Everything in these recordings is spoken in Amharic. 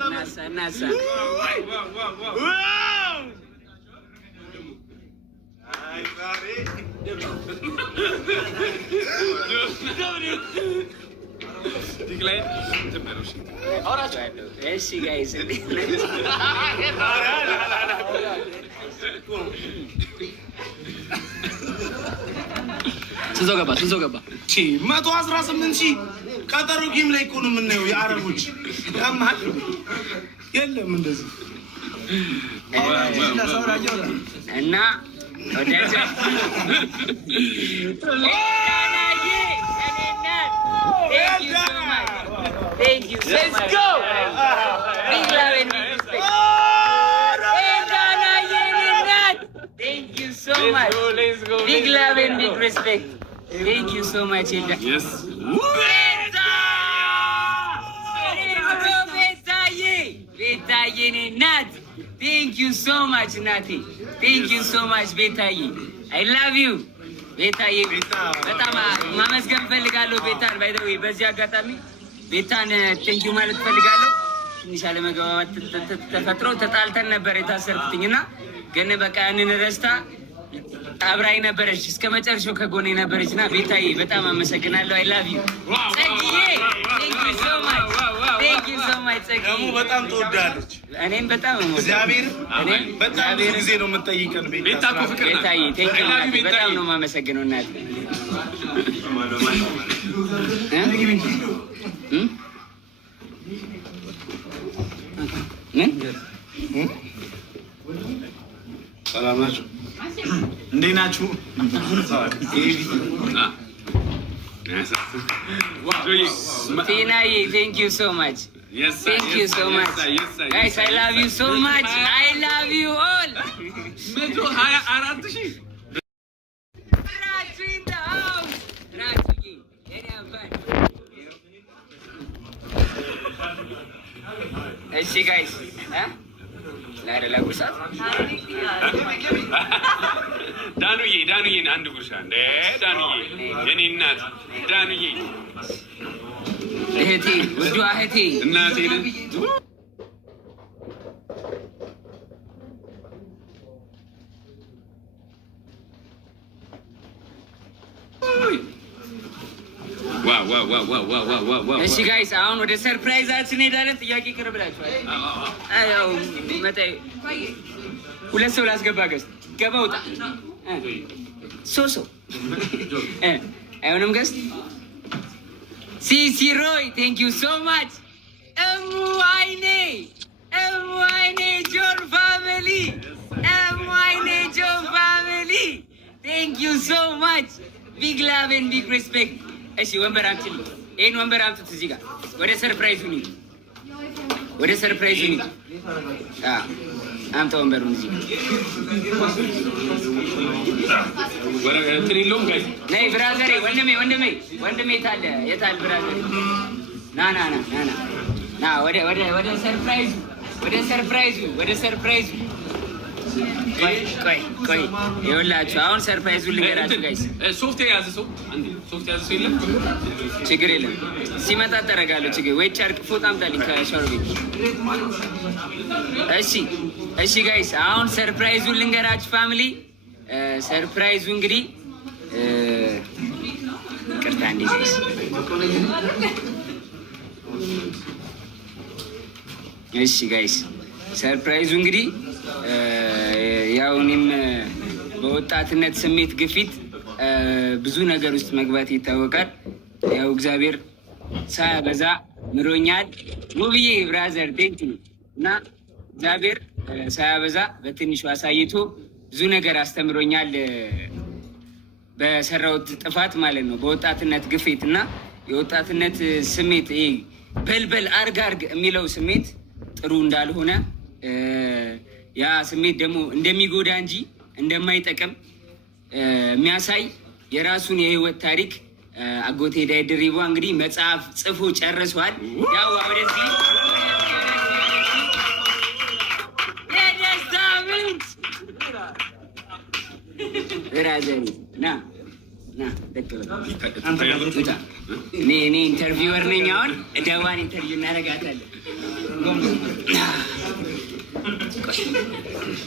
ناسا ايش جايز ስንት ገባ 118,000 ቀጠሮ ጌም ላይ እኮ ነው የምናየው። የአረቦች ያማል የለም እንደዚህ እና ወዳጅ Thank you so much. Let's go. Big love and big respect. Thank you so much. Let's go. Big love and big respect. Thank you so much, Hilda. Yes. Betaye Nat. Thank you so much, Nati. Thank you so much, Betaye. I love you. Betaye. በጣም ማመስገን ፈልጋለሁ ቤታን። ባይ ዘ ዌይ በዚህ አጋጣሚ ቤታን ቴንክ ዩ ማለት ፈልጋለሁ። ትንሽ አለመግባባት ተፈጥሮ ተጣልተን ነበር የታሰርኩትኝና ግን በቃ ያንን ረስታ አብራኝ ነበረች እስከ መጨረሻው ከጎኔ ነበረችና ቤታዬ በጣም አመሰግናለሁ። አይ ላቭ ዩ ጸግዬ። ቴንክ ዩ ሶ ማች ቴንክ ዩ ሶ ማች ጸግዬ። ደግሞ በጣም ትወዳለች። እኔም በጣም እግዚአብሔር በጣም ብዙ ጊዜ ነው የምንጠይቀን ቤታ እኮ ፍቅር ናት። ቤታዬ ቴንክ ዩ በጣም ነው የማመሰግነው እናቴ። ሰላም ናችሁ? እንዴት ናችሁ? ቲናዬ ቴንክ ዩ ሶ ማች ቴንክ ዩ ሶ ማች ጋይስ አይ ላቭ ዩ ሶ ማች አይ ላቭ ዩ ኦል 124,000 እሺ ጋይስ ላይረላጉሳት ዳኑዬ አንድ ጉርሻ እንደ ዳኑዬ የኔ እናት ዳኑዬ እህቴ ውዷ እህቴ እናቴ ነህ። እሺ ጋይስ አሁን ወደ ሰርፕራይዛችን ሄዳለን። ጥያቄ ቅርብ ብላችኋል። አው መጣይ ሁለት ሰው ላስገባ ገስ ገባ ውጣ ሶሶ አይሆንም ገስ ሲሲ ሮይ ቴንክ ዩ ሶ ማች እሙአይኔ ጆን ፋሚሊ ጆን ፋሚሊ ቴንክ ዩ ሶ ማች ቢግ ላቭ ኤንድ ቢግ ሪስፔክት። እሺ ወንበር አምጪልኝ። ይሄን ወንበር አምጡት እዚህ ጋር ወደ ሰርፕራይዙ ነው። አምጣ ወንበሩን እዚህ ነይ ብራዘሬ። ወንድሜ የታል ብራዘሬ? ና ወደ ሰርፕራይዙ ቆይ ይኸውላችሁ አሁን ሰርፕራይዙን ልንገራችሁ ጋይስ። ሶፍት የያዘ ሰው የለም? ችግር የለም ሲመጣ ጠረጋለሁ። ችግር ወይ ጨርቅ ፎጣ አምጣልኝ ከሻወር ቤት። እሺ ጋይስ አሁን ሰርፕራይዙን ልንገራችሁ ፋሚሊ። ሰርፕራይዙ እንግዲህ ይቅርታ እንዴ ጋይስ እሺ ጋይስ ሰርፕራይዙ እንግዲህ ያው እኔም በወጣትነት ስሜት ግፊት ብዙ ነገር ውስጥ መግባት ይታወቃል። ያው እግዚአብሔር ሳያበዛ ምሮኛል። ሙብዬ ብራዘር ቴንክ ዩ እና እግዚአብሔር ሳያበዛ በትንሹ አሳይቶ ብዙ ነገር አስተምሮኛል። በሰራውት ጥፋት ማለት ነው። በወጣትነት ግፊት እና የወጣትነት ስሜት ይሄ በልበል አርግ የሚለው ስሜት ጥሩ እንዳልሆነ ያ ስሜት ደግሞ እንደሚጎዳ እንጂ እንደማይጠቅም የሚያሳይ የራሱን የህይወት ታሪክ አጎቴ ዳይ ድሪባ እንግዲህ መጽሐፍ ጽፎ ጨርሷል። ያው ወደዚህ የደስታ ምንጭ ብራዘር ና እኔ ኢንተርቪወር ነኝ። አሁን ደዋን ኢንተርቪው እናደርጋታለን።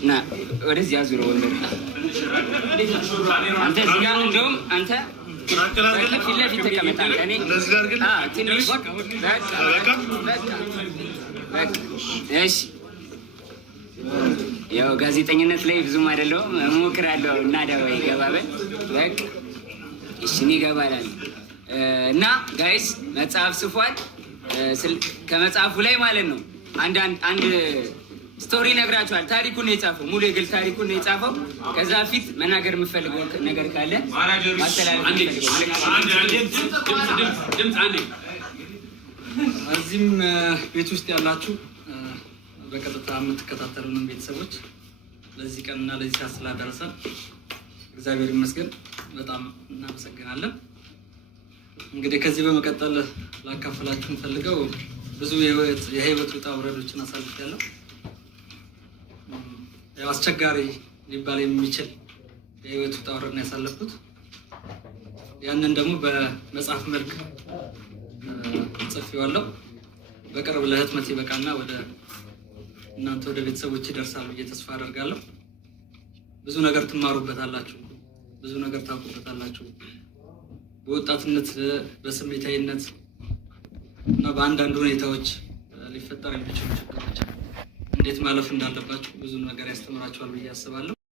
ና ወደዚህ አዙረው ወንበር አንተ እዚህ ጋር እንደውም አንተ ፊት ለፊት ተቀመጥ። እኔ ትንሽ በቃ እሺ። ያው ጋዜጠኝነት ላይ ብዙም አይደለሁም እሞክራለሁ እና ዳዋ ይገባበል በቃ እሺ እኔ እገባላለሁ። እና ጋይስ መጽሐፍ ጽፏል። ከመጽሐፉ ላይ ማለት ነው አንድ ስቶሪ ነግራችኋል። ታሪኩን ነው የጻፈው፣ ሙሉ የግል ታሪኩን ነው የጻፈው። ከዛ ፊት መናገር የምፈልገው ነገር ካለ ማስተላለፍ እዚህም ቤት ውስጥ ያላችሁ በቀጥታ የምትከታተሉንን ቤተሰቦች ለዚህ ቀንና ለዚህ ሰዓት ስላደረሰን እግዚአብሔር ይመስገን፣ በጣም እናመሰግናለን። እንግዲህ ከዚህ በመቀጠል ላካፈላችሁ የምፈልገው ብዙ የህይወት ውጣ ውረዶችን አሳልፌያለሁ። አስቸጋሪ ሊባል የሚችል የህይወት ውጣ ውረድ ነው ያሳለፍኩት። ያንን ደግሞ በመጽሐፍ መልክ ጽፌዋለሁ። በቅርብ ለህትመት ይበቃና ወደ እናንተ ወደ ቤተሰቦች ይደርሳል ብዬ ተስፋ አደርጋለሁ። ብዙ ነገር ትማሩበታላችሁ፣ ብዙ ነገር ታውቁበታላችሁ። በወጣትነት በስሜታዊነት እና በአንዳንድ ሁኔታዎች ሊፈጠር የሚችሉ ችግሮች እንዴት ማለፍ እንዳለባችሁ ብዙ ነገር ያስተምራችኋል ብዬ አስባለሁ።